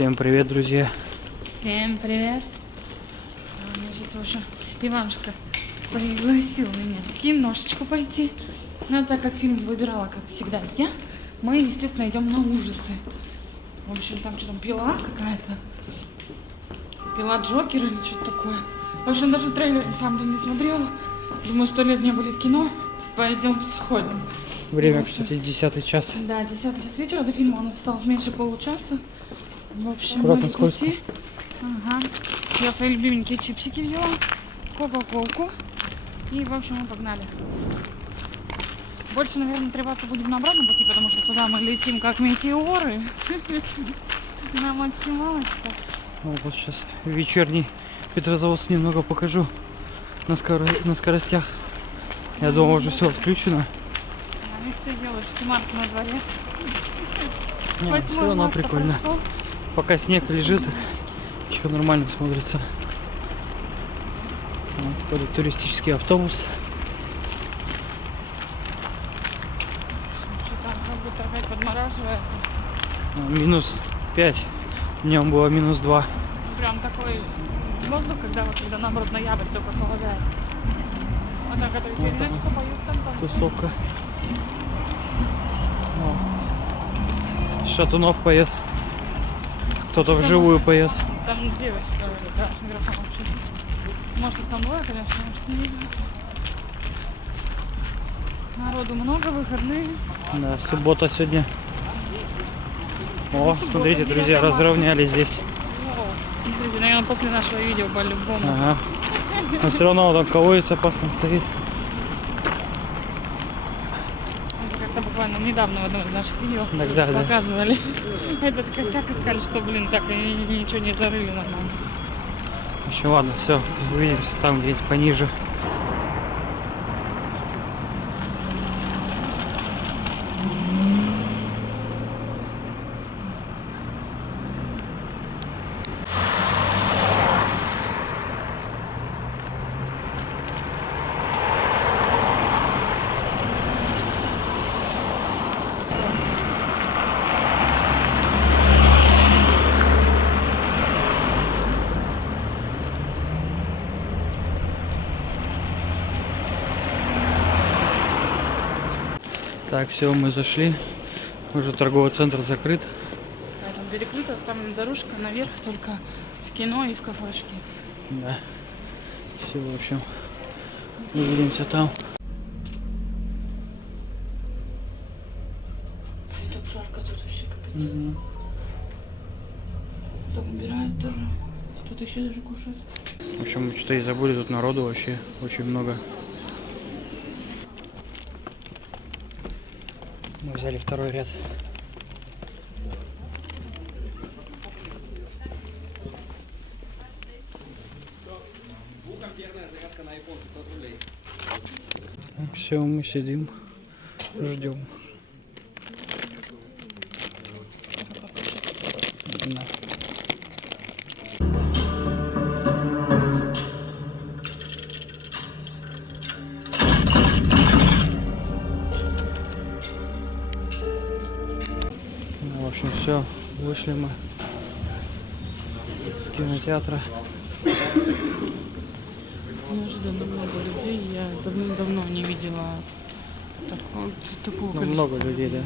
Всем привет, друзья. Всем привет. Мне сейчас, в общем, Иванушка пригласил меня в киношечку пойти. Но так как фильм выбирала, как всегда, я, мы, естественно, идем на ужасы. В общем, там что-то пила какая-то. Пила Джокер или что-то такое. В общем, даже трейлер на самом деле не смотрела. Думаю, 100 лет не были в кино. Пойдем сходим. Время, В общем, кстати, 10 час. да, 10 час вечера до фильма, у нас осталось меньше получаса. В общем, Аккуратно, мы скользко. идти. Ага. Я свои любименькие чипсики взяла, кока-колку. И, в общем, мы погнали. Больше, наверное, трепаться будем на обратном пути, потому что туда мы летим как метеоры. На максималочках. Вот сейчас вечерний Петрозаводск немного покажу на скоростях. Я думал, уже все отключено. Они все делают, март на дворе. Нет, все равно прикольно. Пока снег лежит, еще нормально смотрится. Вот какой-то туристический автобус. Что-то как будто опять подмораживает. Минус 5. Днем было минус 2. Прям такой воздух, когда наоборот ноябрь только холодает. Вот так это вечериночка, поют там. Тусовка. Шатунов поет. Кто-то вживую поет. Там девочка, да, микрофон вообще. Может, там было, конечно, может, не видно. Народу много, выходные. Да, суббота сегодня. О, Суббота, смотрите, 9 друзья, марта. разровняли здесь. Смотрите, наверное, после нашего видео по-любому. Ага. Но все равно там колодец опасно стоит. Как-то буквально недавно в одном из наших видео Да. показывали. Этот косяк и сказали, что, блин, так и ничего не зарыли нормально. Еще ладно, все, увидимся там где-нибудь пониже. Так, все, мы зашли. Уже торговый центр закрыт. Там перекрыта, оставлена дорожка наверх только в кино и в кафешке. Да. Все, в общем, увидимся там. И так жарко тут вообще капец. Кто убирает тоже. Тут еще даже кушает. В общем, мы что-то и забыли, тут народу вообще очень много. Мы взяли второй ряд. Все, мы сидим, ждем. Да. Ну, в общем, все, вышли мы с кинотеатра. Неожиданно много людей. Я давно не видела такого Ну, много людей, да.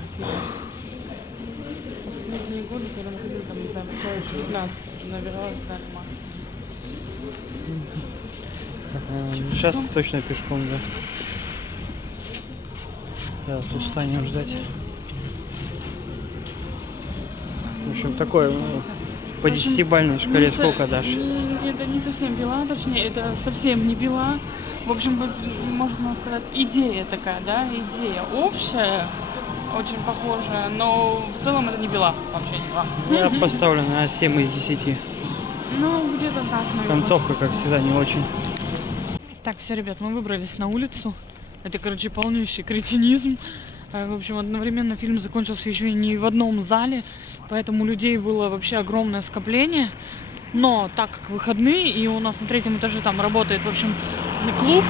Последние годы, когда мы ходили, там, не знаю, человек 15 уже набиралось нормально. Сейчас точно пешком, да. Да, тут станем ждать. В общем, такое, ну, по 10-бальной шкале сколько дашь? Это не совсем пила, точнее, это совсем не пила. В общем, вот, можно сказать, идея такая, да, идея общая, очень похожая, но в целом это не пила, вообще не пила. Я поставлю на 7 из 10. Ну, где-то так, наверное. Концовка, как всегда, не очень. Так, все, ребят, мы выбрались на улицу. Это, короче, полнейший кретинизм. В общем, одновременно фильм закончился еще и не в одном зале, поэтому людей было вообще огромное скопление. Но так как выходные, и у нас на 3-м этаже там работает, в общем, клуб,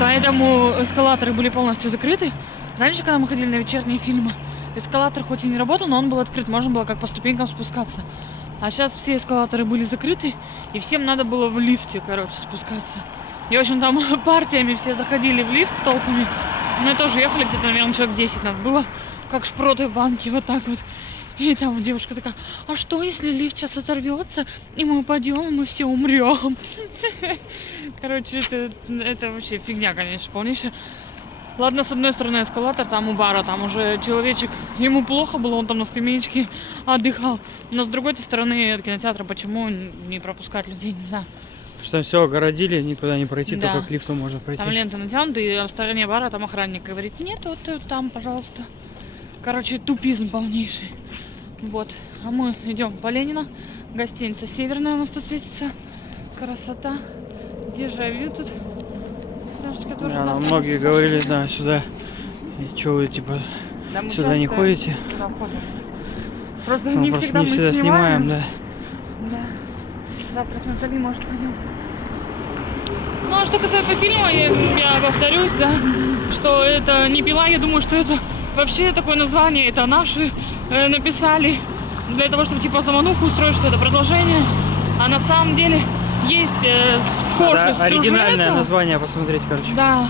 поэтому эскалаторы были полностью закрыты. Раньше, когда мы ходили на вечерние фильмы, эскалатор хоть и не работал, но он был открыт, можно было как по ступенькам спускаться. А сейчас все эскалаторы были закрыты, и всем надо было в лифте, короче, спускаться. И, в общем, там партиями все заходили в лифт толпами. Мы тоже ехали, где-то, наверное, человек 10 нас было, как шпроты в банке, вот так вот. И там девушка такая: а что, если лифт сейчас оторвется, и мы упадем, и мы все умрем? Короче, это вообще фигня, конечно, полнейшая. Ладно, с одной стороны эскалатор, там у бара, там уже человечек, ему плохо было, он там на скамеечке отдыхал. Но с другой стороны от кинотеатра, почему не пропускать людей, не знаю. Что все огородили, никуда не пройти, Да. только к лифту можно пройти. Там лента натянута, и в стороне бара там охранник говорит: нет, вот там, пожалуйста. Короче, тупизм полнейший. Вот. А мы идем по Ленина. Гостиница Северная у нас тут светится. Красота. Дежавю тут. Немножечко тоже Да, нас- многие говорили, да, сюда. И что вы, типа, Да, мы сюда не часто ходите? сюда ходим. Просто Ну, не просто всегда не мы всегда снимаем, да. Да. Завтра с Натальей, может, пойдем. Ну, а что касается фильма, я повторюсь, да, что это не «Пила», я думаю, что это вообще такое название, это наши написали для того, чтобы типа замануху устроить, что это продолжение. А на самом деле есть схожесть Да, оригинальное сюжета. название посмотреть, короче. Да.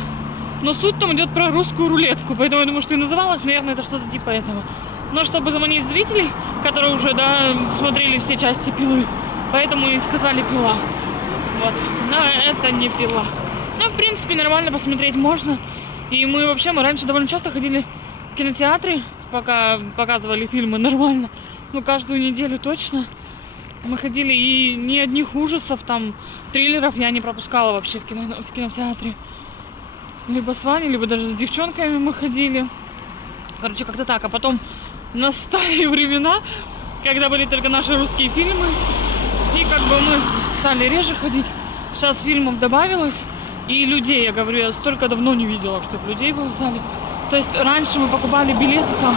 Но суть там идет про русскую рулетку, поэтому я думаю, что и называлось, наверное, это что-то типа этого. Но чтобы заманить зрителей, которые уже, да, смотрели все части «Пилы», поэтому и сказали «Пила». Вот. Но это не «Пила». Ну, в принципе, нормально посмотреть можно. И мы раньше довольно часто ходили в кинотеатры, пока показывали фильмы нормально. Ну, каждую неделю точно. Мы ходили, и ни одних ужасов, там, триллеров я не пропускала вообще в кинотеатре. Либо с вами, либо даже с девчонками мы ходили. Короче, как-то так. А потом настали времена, когда были только наши русские фильмы. И как бы мы стали реже ходить. Сейчас фильмов добавилось. И людей, я говорю, я столько давно не видела, чтобы людей было в зале. То есть раньше мы покупали билеты там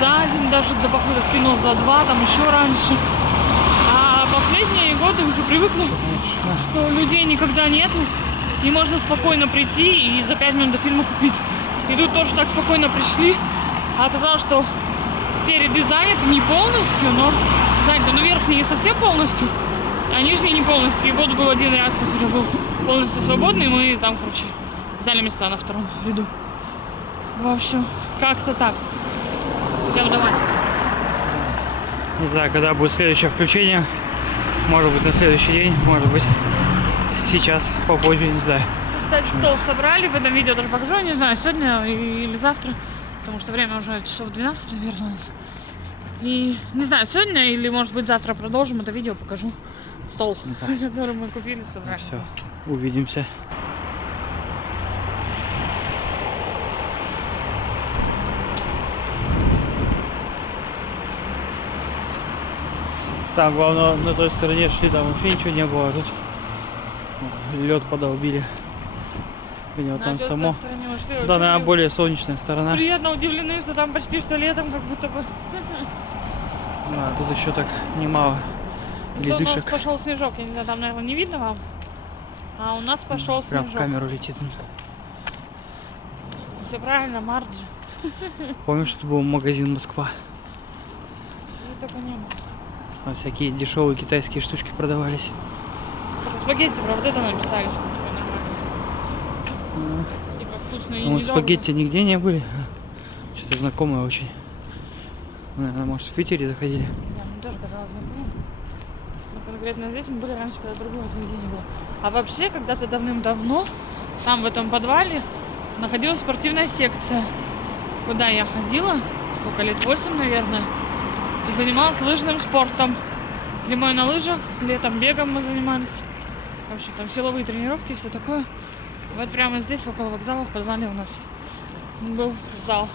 за день, даже за похода в кино, за 2, там еще раньше. А последние годы уже привыкли, что людей никогда нету. И можно спокойно прийти и за 5 минут до фильма купить. И тут тоже так спокойно пришли. А оказалось, что все ряды заняты, не полностью, но заняты. Ну, верхние совсем полностью, а нижние не полностью. И вот был один ряд, который был полностью свободный. Мы там, короче, взяли места на втором ряду. В общем, как-то так. Идем домой. Не знаю, когда будет следующее включение. Может быть, на следующий день, может быть, сейчас, попозже, не знаю. Кстати, стол собрали, в этом видео даже покажу, не знаю, сегодня или завтра, потому что время уже часов 12, наверное, у нас. И не знаю, сегодня или, может быть, завтра продолжим это видео, покажу стол, Да. который мы купили, собрали. Все, увидимся. Там, главное, на той стороне шли, там вообще ничего не было, а тут лед подолбили. Видимо, На там той само. стороне мы шли, Да, очень наверное, более солнечная сторона. приятно удивлены, что там почти что летом, как будто бы. А, тут еще так немало Зато у нас ледышек. пошел снежок, я не знаю, там, наверное, не видно вам. А у нас пошел Прям в снежок. камеру летит. Все правильно, Марджи. Помнишь, что был магазин Москва? И такого не было. Там всякие дешевые китайские штучки продавались. Про спагетти, про вот это написали, что типа нормально. Типа вкусно и Ну, вот недорого. спагетти нигде не были. Что-то знакомое очень. Наверное, может, в Питере заходили. Да, мне тоже казалось знакомым. Но конкретно здесь мы были раньше, когда другого нигде не было. А вообще, когда-то давным-давно, там в этом подвале находилась спортивная секция, куда я ходила, сколько лет, 8, наверное, и занималась лыжным спортом. Зимой на лыжах, летом бегом мы занимались. В общем, там силовые тренировки и все такое. Вот прямо здесь, около вокзала, в подвале у нас был зал.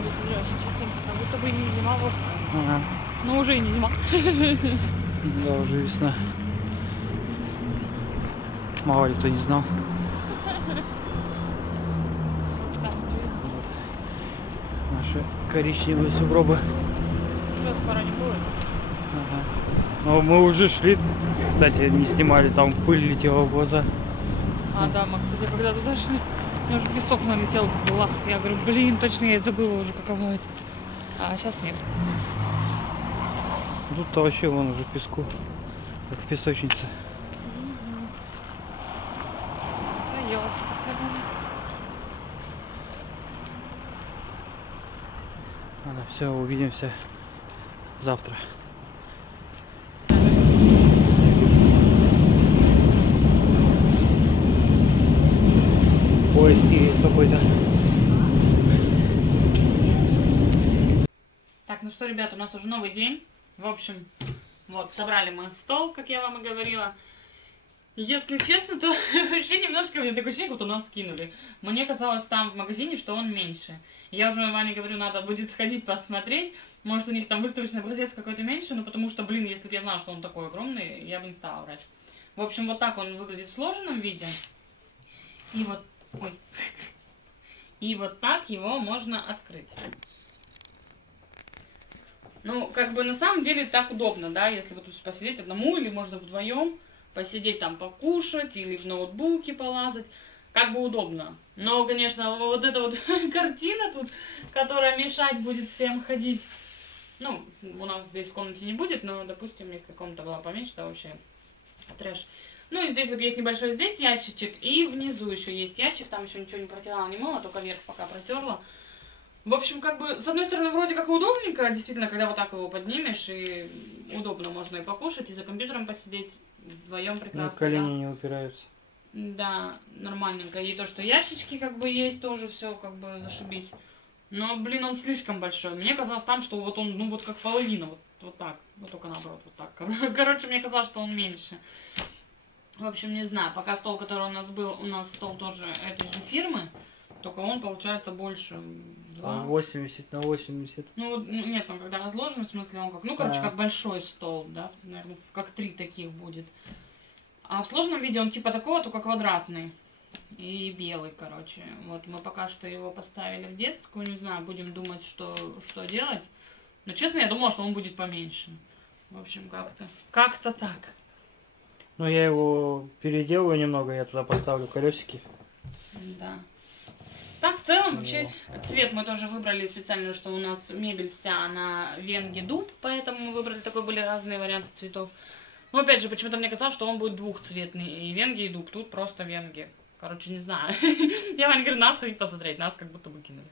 Здесь уже очень чистенько, как будто бы и не зима вовсе. Ага. Но уже и не зима. Да, уже весна. Мало ли кто не знал. Там, Наши коричневые сугробы. что скоро не будет. Ага. Но мы уже шли. Кстати, не снимали, там пыль летела в глаза. А, да, мы, кстати, когда туда шли, мне уже песок налетел в глаз. Я говорю, блин, точно я и забыла уже, каково это. А сейчас нет. Тут-то вообще вон уже песку, как песочница. Ладно, все, увидимся завтра. Поезд едет какой-то. Так, ну что, ребята, у нас уже новый день. В общем, вот, собрали мы стол, как я вам и говорила. Если честно, то вообще немножко мне такое ощущение, вот у нас скинули. Мне казалось там в магазине, что он меньше. Я уже Ване говорю, надо будет сходить посмотреть. Может, у них там выставочный образец какой-то меньше, но потому что, блин, если бы я знала, что он такой огромный, я бы не стала брать. В общем, вот так он выглядит в сложенном виде. И вот, ой. И вот так его можно открыть. Ну, как бы на самом деле так удобно, да, если вот тут посидеть одному или можно вдвоем. Посидеть там покушать или в ноутбуке полазать, как бы удобно. Но, конечно, вот эта вот картина тут, которая мешать будет всем ходить, ну, у нас здесь в комнате не будет, но, допустим, если комната была поменьше, то вообще трэш. Ну, и здесь вот есть небольшой здесь ящичек, и внизу еще есть ящик, там еще ничего не протирала, не мыла, только вверх пока протерла. В общем, как бы, с одной стороны, вроде как удобненько, действительно, когда вот так его поднимешь, и удобно можно и покушать, и за компьютером посидеть. Вдвоем прекрасно. На колени да? не упираются. Да, нормальненько. И то, что ящички как бы есть, тоже все как бы зашибись. Но, блин, он слишком большой. Мне казалось там, что вот он, ну вот как половина, вот так. Вот только наоборот, вот так. Короче, мне казалось, что он меньше. В общем, не знаю. Пока стол, который у нас был, у нас стол тоже этой же фирмы. Только он получается больше. 80 на 80. Ну, нет, он когда разложен, в смысле, он как, ну, короче, как большой стол, да, наверное, как 3 таких будет. А в сложном виде он типа такого, только квадратный и белый, короче. Вот мы пока что его поставили в детскую, не знаю, будем думать, что делать. Но, честно, я думала, что он будет поменьше. В общем, как-то так. Ну, я его переделаю немного, я туда поставлю колесики. Да. Так, в целом, вообще, цвет мы тоже выбрали специально, что у нас мебель вся на венге дуб, поэтому мы выбрали такой, были разные варианты цветов. Но опять же, почему-то мне казалось, что он будет двухцветный, и венги, и дуб, тут просто венги. Короче, не знаю. Я вам говорю, нас ходить посмотреть, нас как будто бы кинули.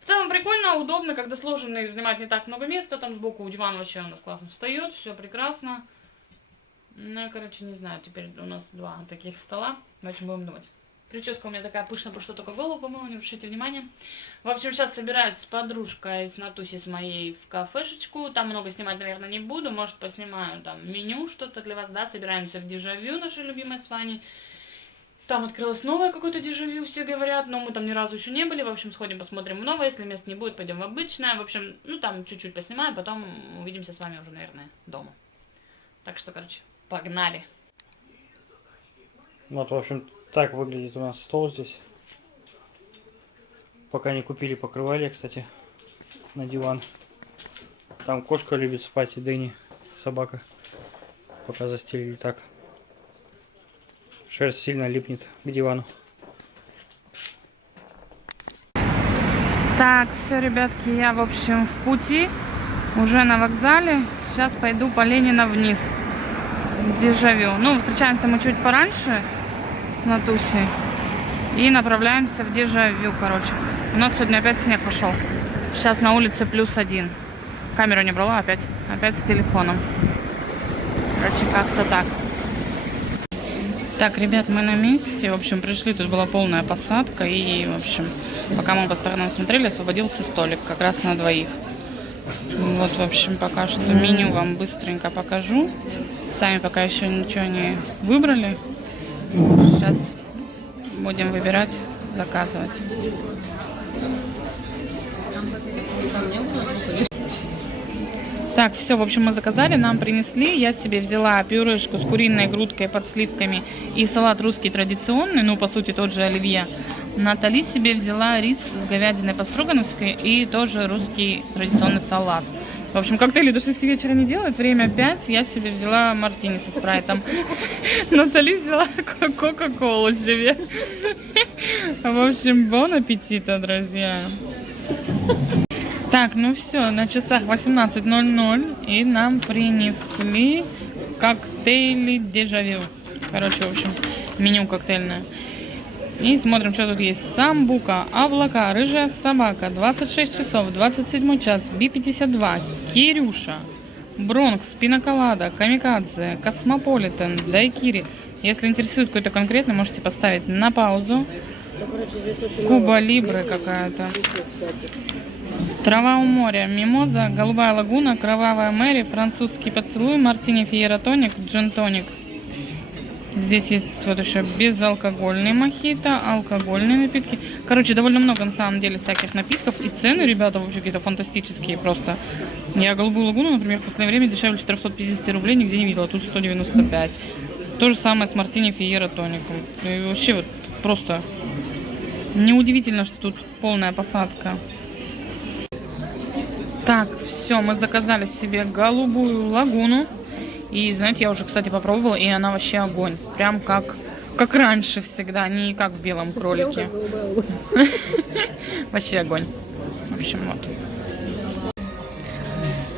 В целом прикольно, удобно, когда сложенный, занимает не так много места, там сбоку у дивана вообще у нас классно встает, все прекрасно. Ну, короче, не знаю, теперь у нас 2 таких стола, в общем, будем думать. Прическа у меня такая пышная, потому что только голову помыла, не обращайте внимания. В общем, сейчас собираюсь с подружкой, с Натусей, с моей в кафешечку. Там много снимать, наверное, не буду. Может, поснимаю там меню, что-то для вас, да. Собираемся в Дежавю, нашей любимой с Ваней. Там открылось новое какое-то Дежавю, все говорят, но мы там ни разу еще не были. В общем, сходим, посмотрим в новое. Если мест не будет, пойдем в обычное. В общем, ну там чуть-чуть поснимаем, потом увидимся с вами уже, наверное, дома. Так что, короче, погнали. Вот, в общем, так выглядит у нас стол здесь. Пока не купили покрывали, кстати, на диван. Там кошка любит спать, и Дэнни, собака. Пока застелили так. Шерсть сильно липнет к дивану. Так, все, ребятки, я, в общем, в пути. Уже на вокзале. Сейчас пойду по Ленина вниз. В Дежавю. Ну, встречаемся мы чуть пораньше с Натусей. И направляемся в Дежавю, короче. У нас сегодня опять снег пошел. Сейчас на улице +1. Камеру не брала, опять с телефоном. Короче, как-то так. Так, ребят, мы на месте. В общем, пришли, тут была полная посадка. И, в общем, пока мы по сторонам смотрели, освободился столик как раз на 2. Вот, в общем, пока что меню вам быстренько покажу. Сами пока еще ничего не выбрали. Сейчас будем выбирать, заказывать. Так, все, в общем, мы заказали, нам принесли. Я себе взяла пюрешку с куриной грудкой под сливками и салат русский традиционный, ну, по сути, тот же оливье. Натали себе взяла рис с говядиной по-строгановски и тоже русский традиционный салат. В общем, коктейли до 6 вечера не делают, время 5. Я себе взяла мартини со спрайтом. Натали взяла кока-колу себе. В общем, бон аппетита, друзья. Так, ну все, на часах 18:00 и нам принесли коктейли дежавю. Короче, в общем, меню коктейльное. И смотрим, что тут есть. Самбука, Авлака, Рыжая собака, 26 часов, 27 час, Би-52, Кирюша, Бронкс, Пинаколада, Камикадзе, Космополитен, Дайкири. Если интересует какой-то конкретный, можете поставить на паузу. Куба Либре какая-то. Трава у моря, Мимоза, Голубая лагуна, Кровавая Мэри, Французский поцелуй, Мартини Фиера тоник, Джин тоник. Здесь есть вот еще безалкогольный мохито, алкогольные напитки. Короче, довольно много на самом деле всяких напитков. И цены, ребята, вообще какие-то фантастические просто. Я Голубую лагуну, например, в последнее время дешевле 450 рублей нигде не видела. Тут 195. То же самое с Мартини Фиера тоником. И вообще вот просто неудивительно, что тут полная посадка. Так, все, мы заказали себе Голубую лагуну. И, знаете, я уже, кстати, попробовала, и она вообще огонь. Прям как раньше всегда, не как в белом кролике. Вообще огонь. В общем, вот.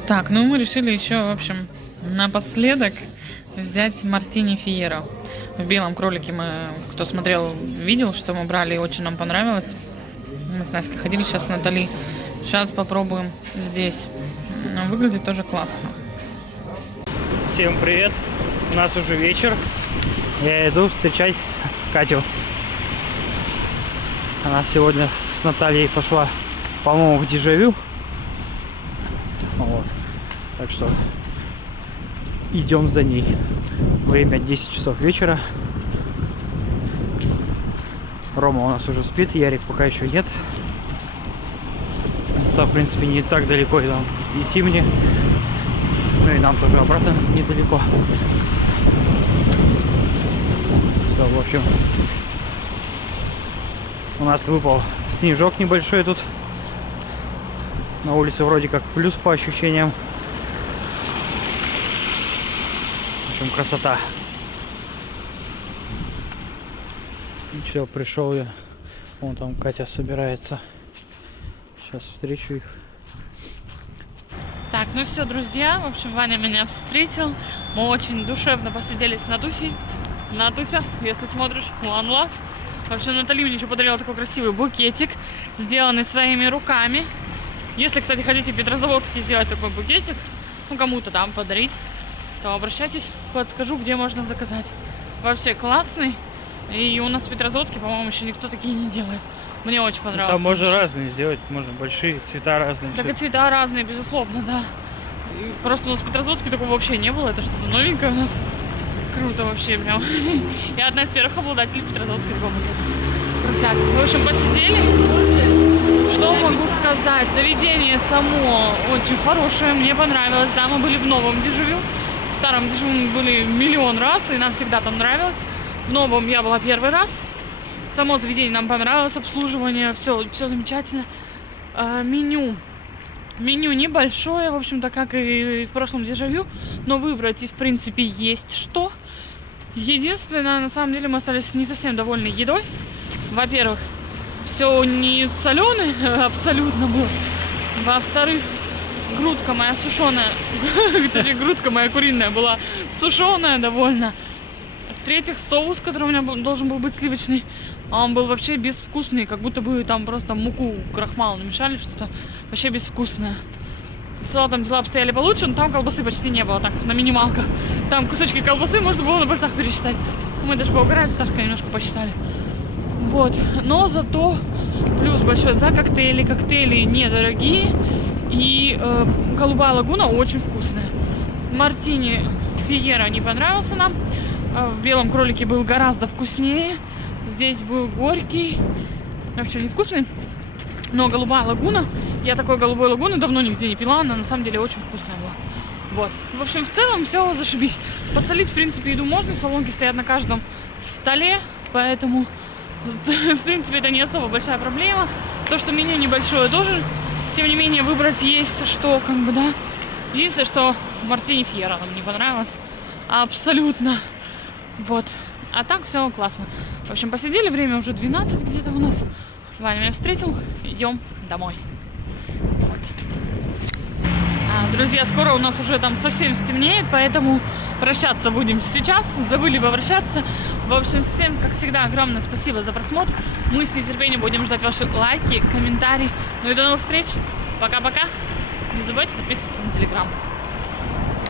Так, ну мы решили еще, в общем, напоследок взять Мартини Фиера. В белом кролике мы, кто смотрел, видел, что мы брали, и очень нам понравилось. Мы с Настей ходили, сейчас Натали. Сейчас попробуем здесь. Но выглядит тоже классно. Всем привет! У нас уже вечер. Я иду встречать Катю. Она сегодня с Натальей пошла, по-моему, в дежавю. Вот. Так что идем за ней. Время 10 часов вечера. Рома у нас уже спит, Ярик пока еще нет. Да, в принципе, не так далеко и там идти мне. Ну и нам тоже обратно недалеко. Все, в общем, у нас выпал снежок небольшой тут. На улице вроде как плюс по ощущениям. В общем, красота. Все, пришел я. Вон там Катя собирается. Сейчас встречу их. Так, ну все, друзья, в общем, Ваня меня встретил. Мы очень душевно посидели с Натусей. Натуся, если смотришь, one love. В общем, Натали мне еще подарила такой красивый букетик, сделанный своими руками. Если, кстати, хотите в Петрозаводске сделать такой букетик, ну, кому-то там подарить, то обращайтесь, подскажу, где можно заказать. Вообще классный. И у нас в Петрозаводске, по-моему, еще никто такие не делает. Мне очень понравилось. Там можно разные сделать, можно большие, цвета разные. Так и цвета разные, безусловно, да. И просто у нас в Петрозаводске такого вообще не было. Это что-то новенькое у нас. Круто вообще прям. Я одна из первых обладателей Петрозаводской такого букета. Крутяк. В общем, посидели. Что могу сказать? Заведение само очень хорошее. Мне понравилось. Да, мы были в новом дежавю. В старом дежавю мы были миллион раз, и нам всегда там нравилось. В новом я была первый раз. Само заведение нам понравилось, обслуживание, все замечательно. Меню небольшое, в общем-то, как и в прошлом дежавю, но выбрать и в принципе есть что. Единственное, на самом деле мы остались не совсем довольны едой. Во-первых, все не соленое абсолютно было. Во-вторых, грудка моя сушеная, грудка моя куриная была сушеная довольно. В-третьих, соус, который у меня должен был быть сливочный, он был вообще безвкусный, как будто бы там просто муку крахмал намешали, что-то вообще безвкусное. С салатом дела обстояли получше, но там колбасы почти не было, так, на минималках. Там кусочки колбасы можно было на пальцах пересчитать. Мы даже поугарали, Сташка немножко посчитали. Вот, но зато плюс большой за коктейли. Коктейли недорогие, и Голубая лагуна очень вкусная. Мартини Фиера не понравился нам. В белом кролике был гораздо вкуснее. Здесь был горький. Вообще невкусный. Но Голубая лагуна, я такой Голубой лагуны давно нигде не пила. Она на самом деле очень вкусная была. Вот. В общем, в целом все зашибись. Посолить, в принципе, еду можно. Солонки стоят на каждом столе. Поэтому, в принципе, это не особо большая проблема. То, что меню небольшое тоже. Тем не менее, выбрать есть что, как бы, да. Единственное, что Мартини Фиера нам не понравилось. Абсолютно. Вот. А так все классно. В общем, посидели, время уже 12 где-то у нас. Ваня меня встретил, идем домой. Вот. Друзья, скоро у нас уже там совсем стемнеет, поэтому прощаться будем сейчас. Забыли попрощаться. В общем, всем, как всегда, огромное спасибо за просмотр. Мы с нетерпением будем ждать ваши лайки, комментарии. Ну и до новых встреч. Пока-пока. Не забывайте подписываться на Телеграм.